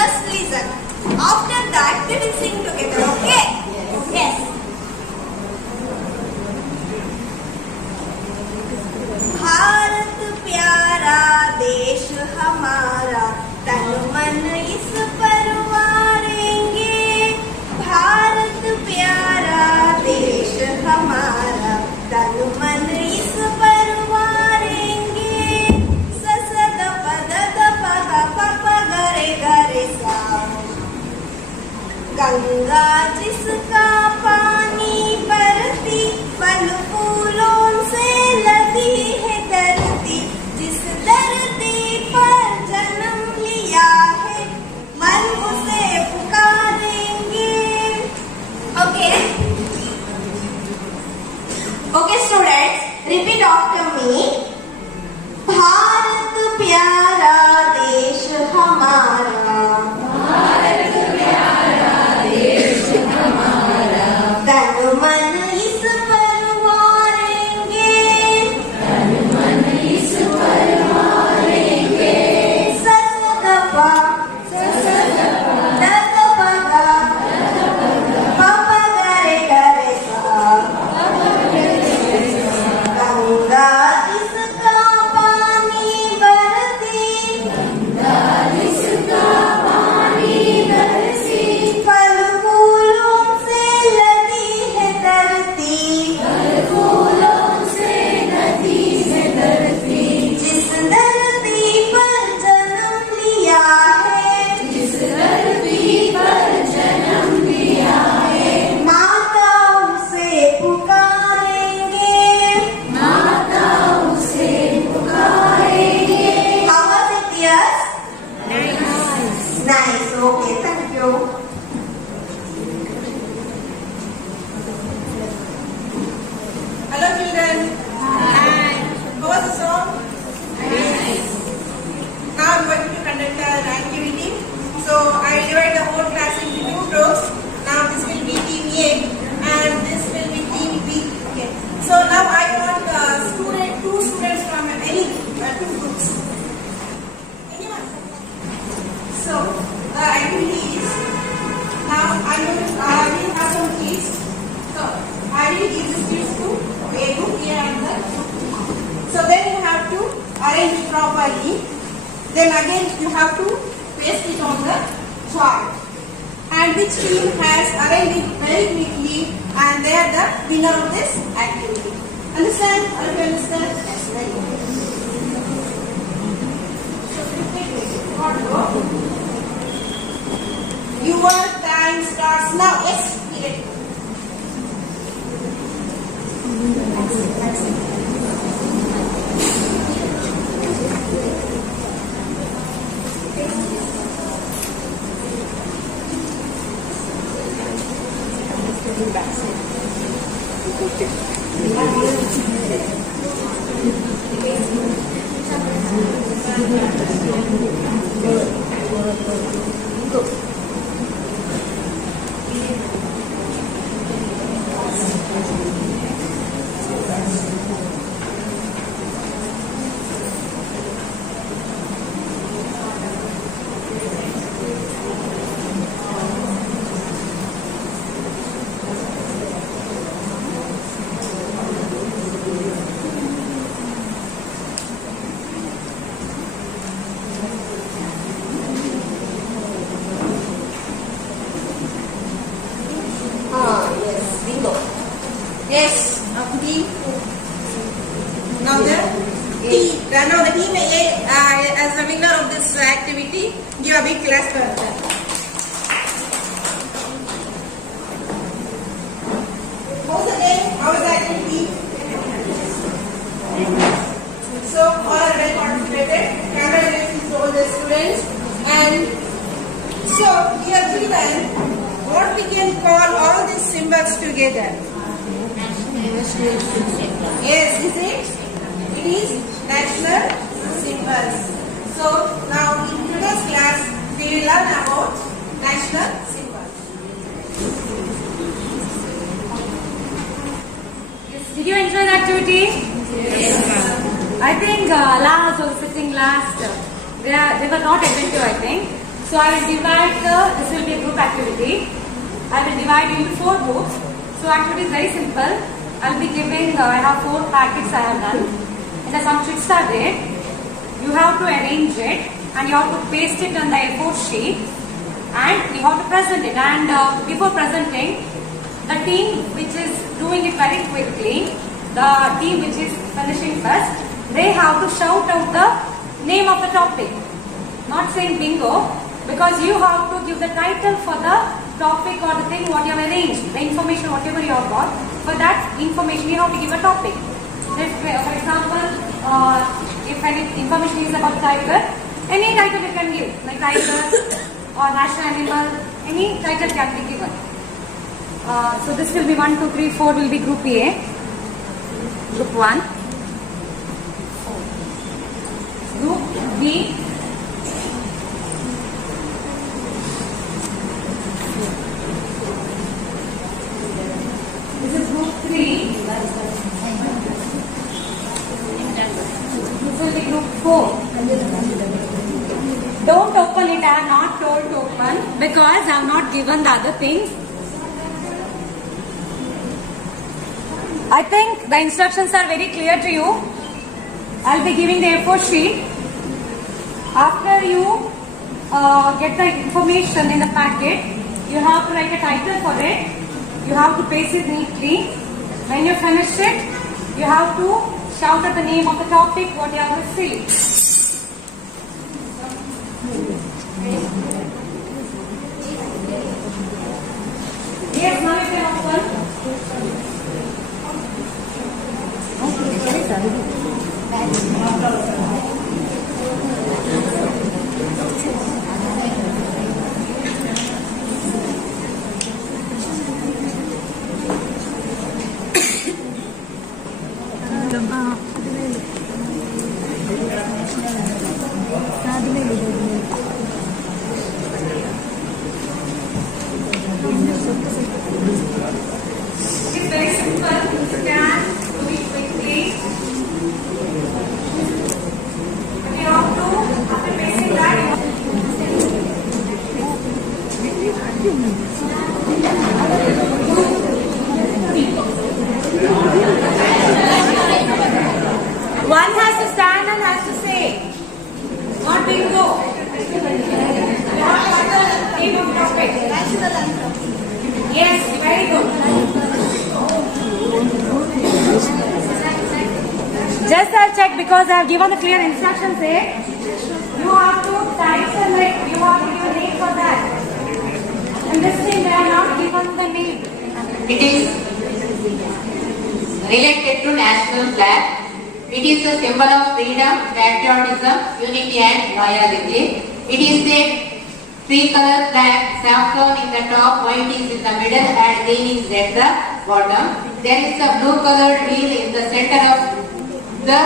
Just listen. After that, we will sing together. Okay? Yes. Bharat प्यारा देश हमारा, तन मन इस पर वारेंगे। भारत प्यारा देश हमारा, तन मन इस पर वारेंगे। स स द प द द प ग प प ग रे ग रे सा। गंगा जिसका पानी बरती, फल फूलों से लदी है धरती। जिस धरती पर जन्म लिया है, मन उसे पुकारेंगे। Okay? Okay students, repeat after me. Bharat प्यारा देश हमारा, भारत प्यारा देश हमारा, तन मन इस पर वारेंगे। तन मन इस पर वारेंगे। स स द प द द प ग प प ग रे ग रे सा। गंगा जिसका पानी बरती, गंगा जिसका पानी बरसी, फल फूलों से लदी है धरती। फल फूलों से लदी है धरती। जिस धरती पर जन्म लिया है, जिस धरती पर जन्म लिया है, माता उसे पुकारेंगे। माता उसे पुकारेंगे। How was it, dears? Nice. Okay, thank you. Hello children. Hi. How was the song? Nice. Now I'm going to conduct an activity. So I divide the whole class into two groups. Now this will be team A and this will be team B. Okay. So now I want two students from any two groups. Anyone? So the activity is, now I will have some keys. So I will give these keys to A group, A and the group. So then you have to arrange properly. Then again you have to paste it on the chart. And which team has arranged it very quickly, and they are the winner of this activity. Understand? Are you understand? Yes, very good. So your time starts now. Yes, ready. Yes, team. Now the team A as the winner of this activity. Give a big clap for them. How's the day? How was the activity? So all are well participated. Congratulations to all the students. And so dear children, what we can call all these symbols together? Yes, is it? It is national symbols. So now in today's class we will learn about national symbols. Yes, did you enjoy the activity? Yes. I think Lars was sitting last. They were not attentive, I think. So I will divide this will be a group activity. I will divide into 4 groups. So activity is very simple. I will be giving, I have 4 packets I have done. And there some tricks are there. You have to arrange it and you have to paste it on the A4 sheet and you have to present it. And before presenting, the team which is doing it very quickly, the team which is finishing first, they have to shout out the name of the topic. Not saying bingo, because you have to give the title for the topic or the thing what you have arranged, the information whatever you have got. For that information you have to give a topic. If, for example, if any information is about tiger, any title you can give, like tiger or national animal, any title can be given. So this will be 1, 2, 3, 4 will be group A, group 1, group B, this is group 3, this will be group 4. Don't open it, I have not told to open because I have not given the other things. I think the instructions are very clear to you. I'll be giving the A4 sheet. After you get the information in the packet, you have to write a title for it. You have to paste it neatly. When you finish it, you have to shout out the name of the topic what you have received. Yes, now you can open. It's very simple. Scan, do it quickly. You have to, after placing that, one has to stand and has to say, not bingo. You have to have the name of topic. Yes, very good. Just I'll check because I have given the clear instructions there. You have to title it, you have to give a name for that. And this thing they are not given the name. It is related to national flag. It is a symbol of freedom, patriotism, unity and loyalty. It is a three-color flag, saffron in the top, white is in the middle and green is at the bottom. There is a blue colored wheel in the center of the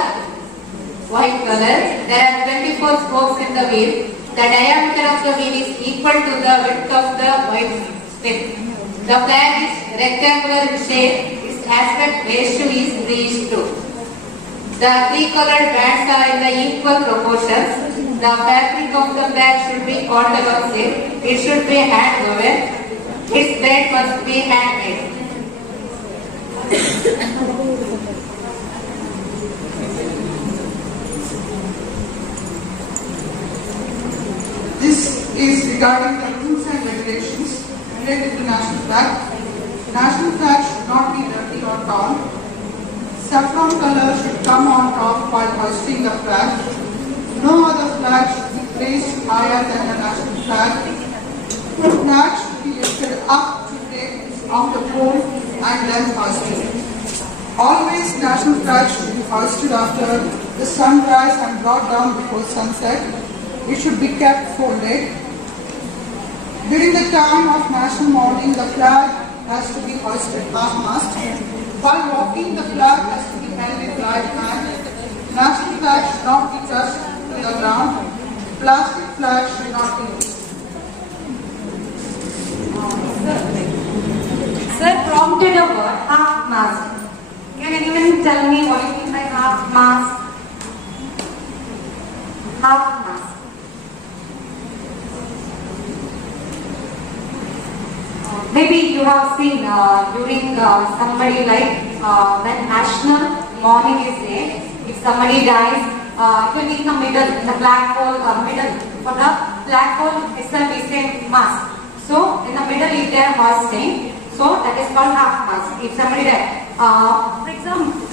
white color. There are 24 spokes in the wheel. The diameter of the wheel is equal to the width of the white stick. The flag is rectangular in shape. Its aspect ratio is 3:2. The three-colored bands are in the equal proportions. The fabric of the flag should be cotton or silk. It should be hand woven. Its thread must be handmade. This is regarding the rules and regulations related to national flag. National flag should not be dirty or torn. Saffron color should come on top while hoisting the flag. No other flag should be placed higher than the national flag. The flag should be lifted up to take off the pole and then hoisted. Always national flag should be hoisted after the sunrise and brought down before sunset. It should be kept folded. During the time of national mourning, the flag has to be hoisted half-mast. While walking, the flag has to be held in right hand. National flag should not be touched to the ground. Plastic flag should not be used. Sir prompted a word, half-mast. Can anyone tell me what you mean by half-mast? Half-mast. Maybe you have seen during somebody like when national mourning is there, if somebody dies, it will be in the middle, in the black hole middle. For the black hole itself is a mask. So in the middle is there hoisting. So that is called half mask. If somebody dies,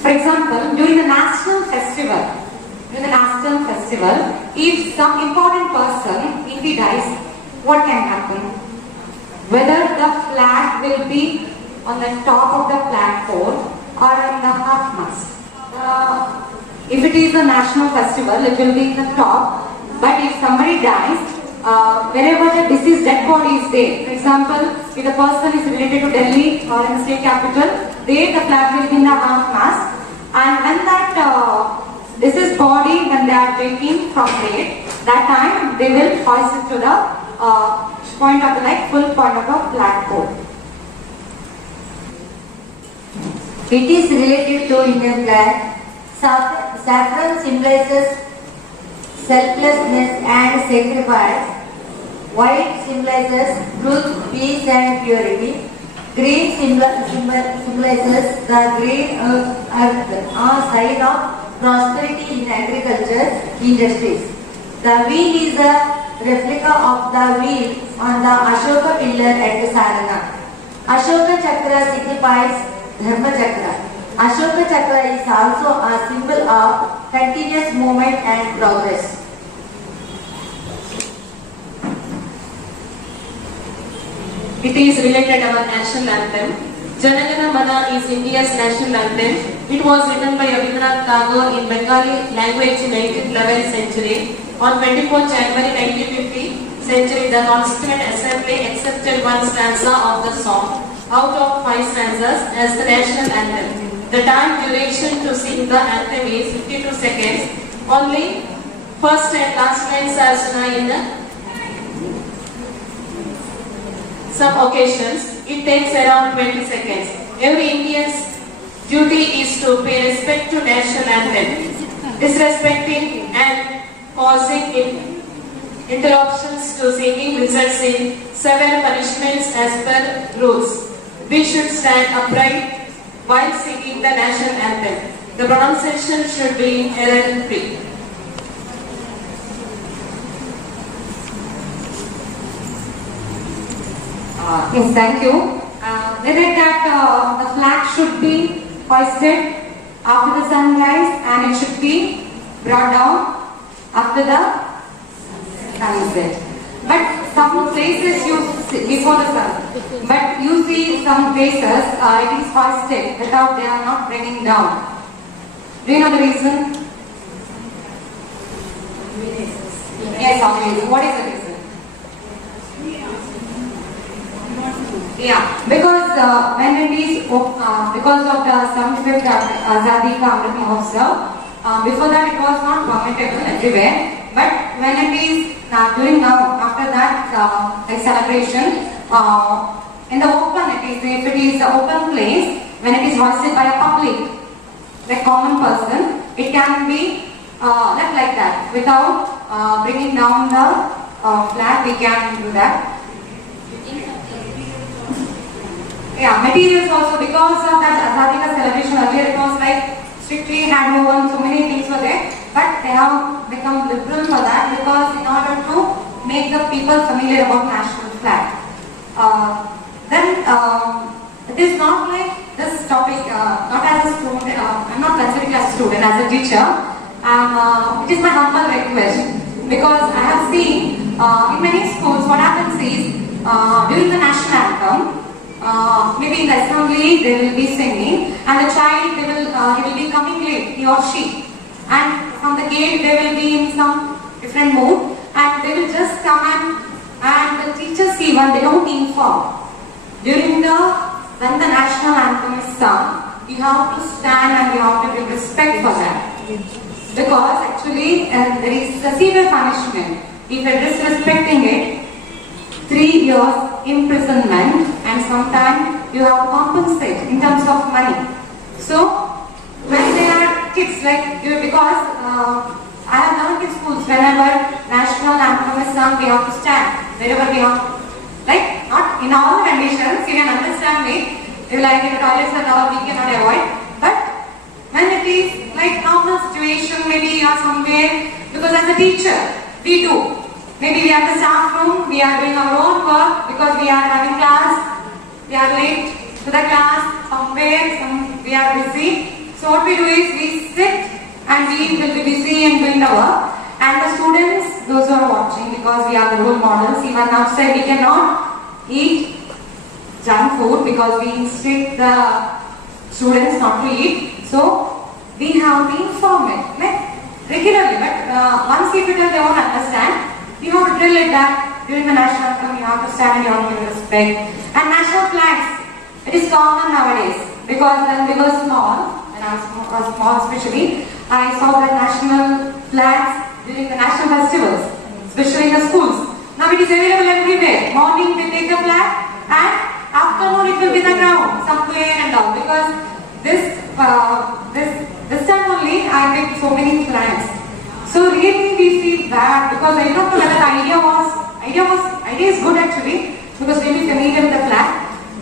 for example, during the national festival, if some important person, if he dies, what can happen? Whether the flag will be on the top of the flagpole or on the half mast. If it is a national festival, it will be in the top. But if somebody dies, wherever the deceased dead body is there, for example, if the person is related to Delhi or in the state capital, there the flag will be in the half mast. And when that deceased body, when they are taking from there, that time they will hoist it to the point of the full point of the flagpole. It is related to Indian flag. Saffron symbolizes selflessness and sacrifice. White symbolizes truth, peace and purity. Green symbolizes the green earth, a sign of prosperity in agriculture industries. The wheel is a replica of the wheel on the Ashoka pillar at Saranga. Ashoka Chakra signifies Dharma Chakra. Ashoka Chakra is also a symbol of continuous movement and progress. It is related to our national anthem. Jana Gana Mana is India's national anthem. It was written by Rabindranath Tagore in Bengali language in 11th century. On 24 January 1950 century, the Constituent Assembly accepted one stanza of the song out of 5 stanzas as the national anthem. The time duration to sing the anthem is 52 seconds. Only first and last lines are sung in some occasions. It takes around 20 seconds. Every Indian's duty is to pay respect to national anthem. Disrespecting and causing interruptions to singing results in severe punishments as per rules. We should stand upright while singing the national anthem. The pronunciation should be error-free. Yes, thank you. Whether that the flag should be hoisted after the sunrise and it should be brought down after the sunset. But some places you see before the sun. But you see some places it is hoisted without they are not bringing down. Do you know the reason? Yes, obviously. What is the reason? Yeah, because when it is because of the 75th Azadi Ka Amrit Mahotsav, before that it was not permittable everywhere. But when it is during now, after that celebration, in the open it is, if it is the open place, when it is hoisted by a public, the common person, it can be left like that without bringing down the flag. We can do that. Yeah, materials also, because of that Azadi Ka celebration earlier it was like strictly hand-woven, so many things were there, but they have become liberal for that because in order to make the people familiar about national flag. Then it is not like this topic, not as a student, I'm not considering as a student, as a teacher, and it is my humble request because I have seen in many schools what happens is during the national anthem, maybe in the assembly they will be singing and the child he will be coming late, he or she, and from the gate they will be in some different mood and they will just come and the teachers even they don't inform. When the national anthem is sung, you have to stand and you have to give respect for that because actually there is a severe punishment if you are disrespecting it. 3 years imprisonment and sometimes you have to compensate in terms of money. So when they are kids like you, because I have learned in schools whenever national anthem is sung we have to stand wherever we have, like not in all conditions, you can understand me. Like in the toilets and all, we cannot avoid. But when it is like normal situation, maybe you are somewhere, because as a teacher, we do. Maybe we are in the staff room, we are doing our own work because we are having class, we are late to the class, somewhere, we are busy. So what we do is we sit and we will be busy in doing the work. And the students, those who are watching, because we are the role models, even outside we cannot eat junk food because we instruct the students not to eat. So we have to inform it regularly. But once if they won't understand, we have to drill it that during the national anthem you have to stand and you have to give respect. And national flags, it is common nowadays because when we were small, when I was small especially, I saw that national flags during the national festivals, especially in the schools. Now it is available everywhere. Morning we take the flag and afternoon it will be the ground somewhere and all, because this time only I picked so many flags. So really we feel bad because I don't know whether the idea is good actually, because we will familiar with the flag.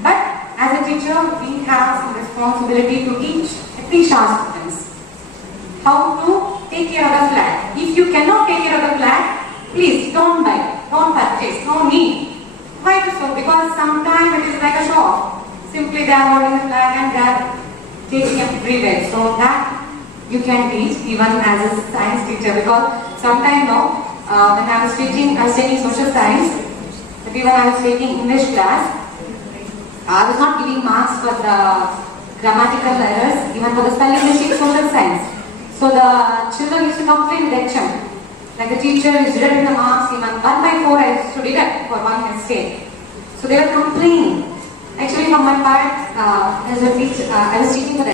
But as a teacher we have some responsibility to teach at least our students how to take care of the flag. If you cannot take care of the flag, please don't buy, don't purchase, no need. Why so? Because sometimes it is like a show off. Simply they are holding the flag and they are taking it everywhere. So that you can teach even as a science teacher, because sometimes when I was taking social science, but even I was taking English class, I was not giving marks for the grammatical errors, even for the spelling mistake social science. So the children used to complain with HM. Like the teacher is deducting the marks, even 1/4 I used to deduct for one mistake. So they were complaining. Actually from my part, as a teacher, I was teaching for them.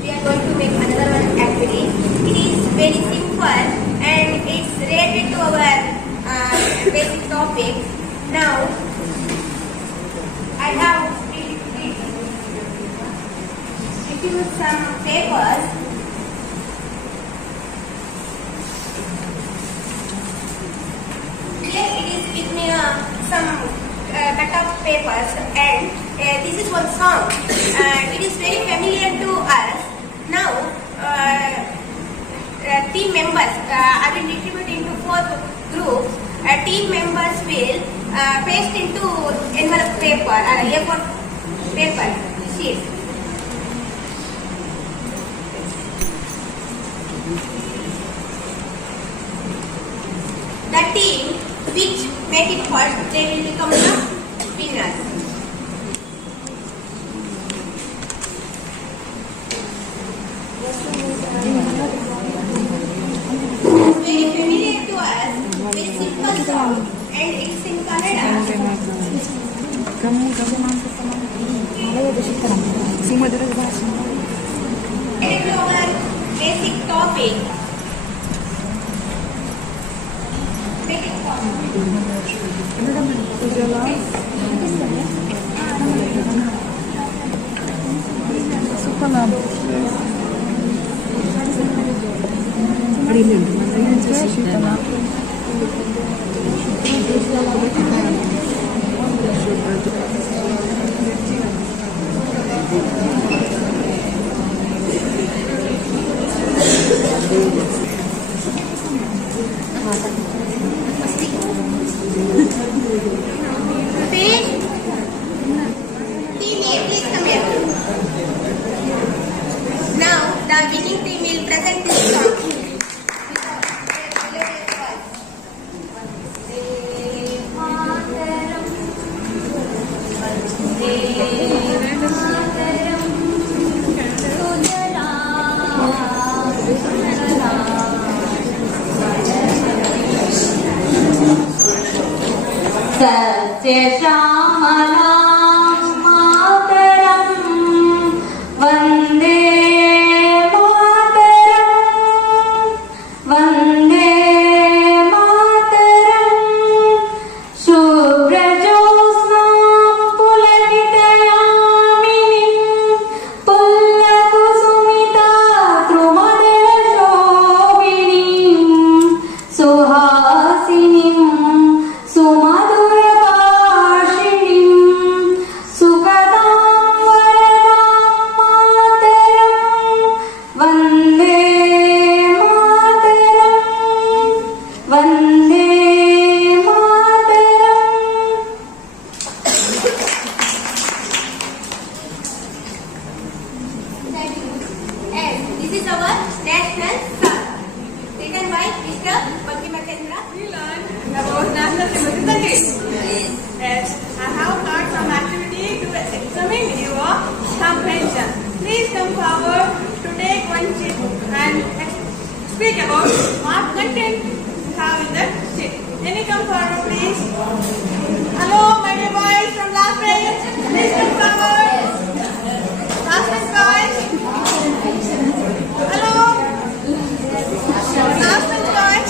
We are going to make another one activity. It is very simple and it's related to our basic topic. Now, I have received some papers. Here it is with me some cut of papers, and this is one song. It is very familiar to us. Now, team members are been distributed into 4 groups. Team members will paste into envelope paper, A4 paper sheet. The team which make it first, they will become the winners. Very familiar to us, very simple song, and it is in Kannada. And our basic topic. Basic Now, the winning team will present this song. सत्यश्यामलां मातरं वन्दे मातरं वन्दे मातरं शुभ्रजोत्स्नां पुलकितयामिनीं पुल्लकुसुमिता द्रुमदलशोभिनीं सुहासिनीं सुमधुरभाषिणीं We learned about national symbols, isn't it? Yes. I have got some activity to examine your comprehension. Please come forward to take one sheet and speak about what content you have in that sheet. Can you come forward, please? Hello, my dear boys from last bench. Please come forward. Last bench boys. Hello. Last bench boys.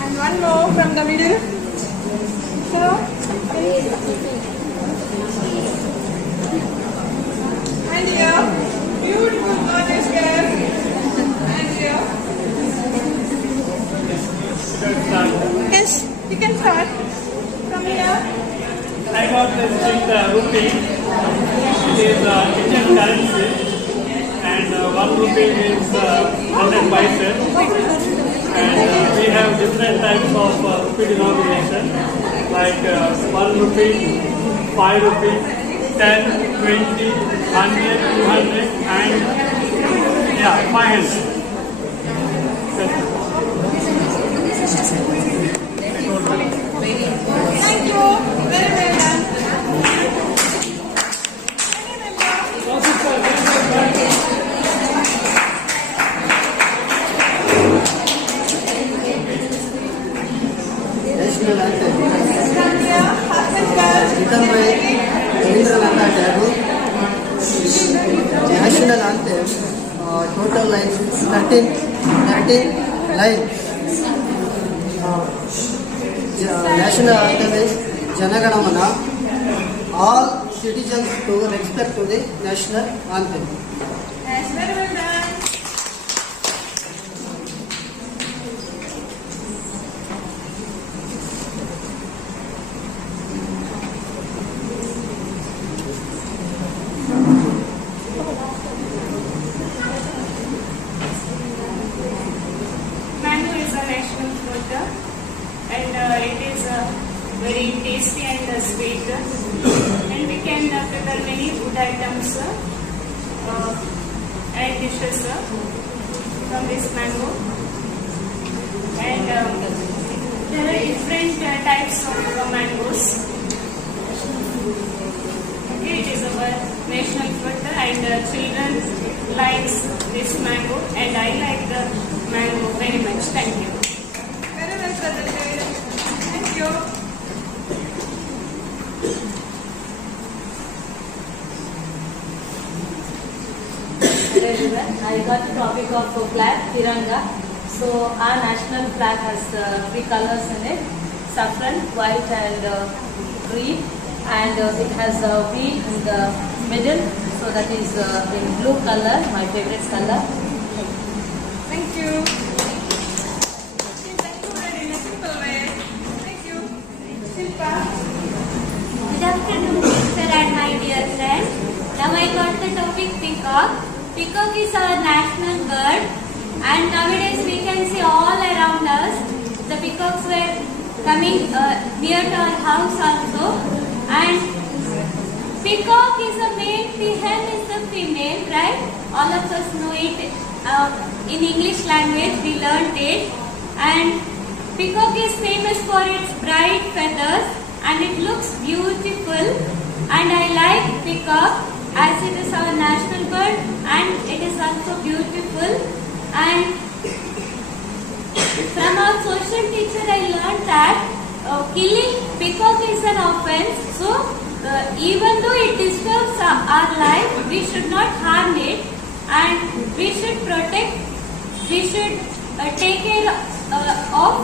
And one more from the middle. So, and here, beautiful gorgeous girl. And here. Yes, you can start from here. I got this with rupee. It is Indian currency, and 1 rupee is 100 paise. And we have different types of rupee denomination, like 1 rupee, 5 rupee, 10, 20, 100, 200, and 500. Thank you. Very well done. National anthem From here, husband girl. written by Rabindranath Tagore. National anthem, total lines 13 lines. National anthem is Janagana Mana. All citizens to respect to the national anthem. Yes, very well done. Mango is a national fruit and it is very tasty and sweet and we can prepare many food items and dishes from this mango and there are different types of mangoes. Okay, it is our national fruit and children likes this mango and I like the mango very much. Thank you. Very well presented. Thank you. Hello everyone, I got the topic of flag, Tiranga. So our national flag has 3 colors in it, saffron, white and green, and it has a V in the middle, so that is in blue color, my favorite color. Thank you. Thank you in a simple way. Thank you. Shilpa. Good afternoon, teacher and my dear friends. Now I got the topic peacock. Peacock is our national bird and nowadays we can see all around us. The peacocks were coming near to our house also. And peacock is a male, peahen is a female, right? All of us know it. In English language we learned it. And peacock is famous for its bright feathers and it looks beautiful. And I like peacock as it is our national bird and it is also beautiful. And from our social teacher I learned that killing peacock is an offense. So even though it disturbs our life, we should not harm it and we should protect, we should take care of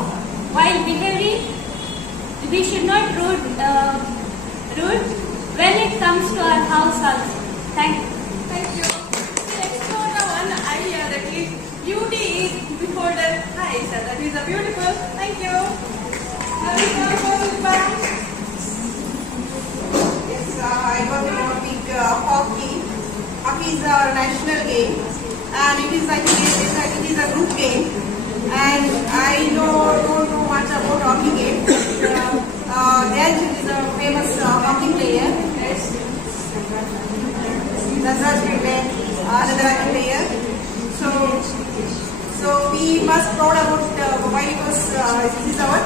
while behaving. We should not rude when it comes to our house also. Thank you. Thank you. Let's know the one idea that is beauty is before the eyes. That is a beautiful. Thank you. our national game, and it is, I think it is a group game, and I don't know much about hockey game. Dhanchand is a famous hockey player. Nazraj Patel, another hockey player. So we must proud about why, because this is our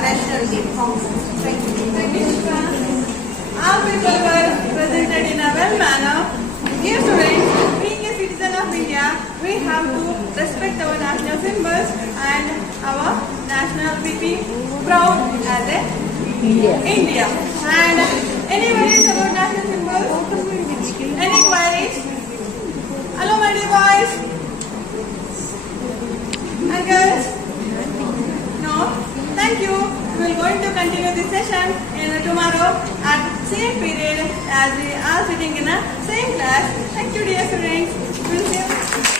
national game. Thank you. Thank you, Shikha. Our people were presented in a well manner. Dear students, being a citizen of India, we have to respect our national symbols and our national be proud as a India. And any worries about national symbols? Any queries? Hello, my dear boys and girls? No? Thank you. We will going to continue this session in tomorrow at same period as we are sitting in a same class. Thank you, dear students. We will see you.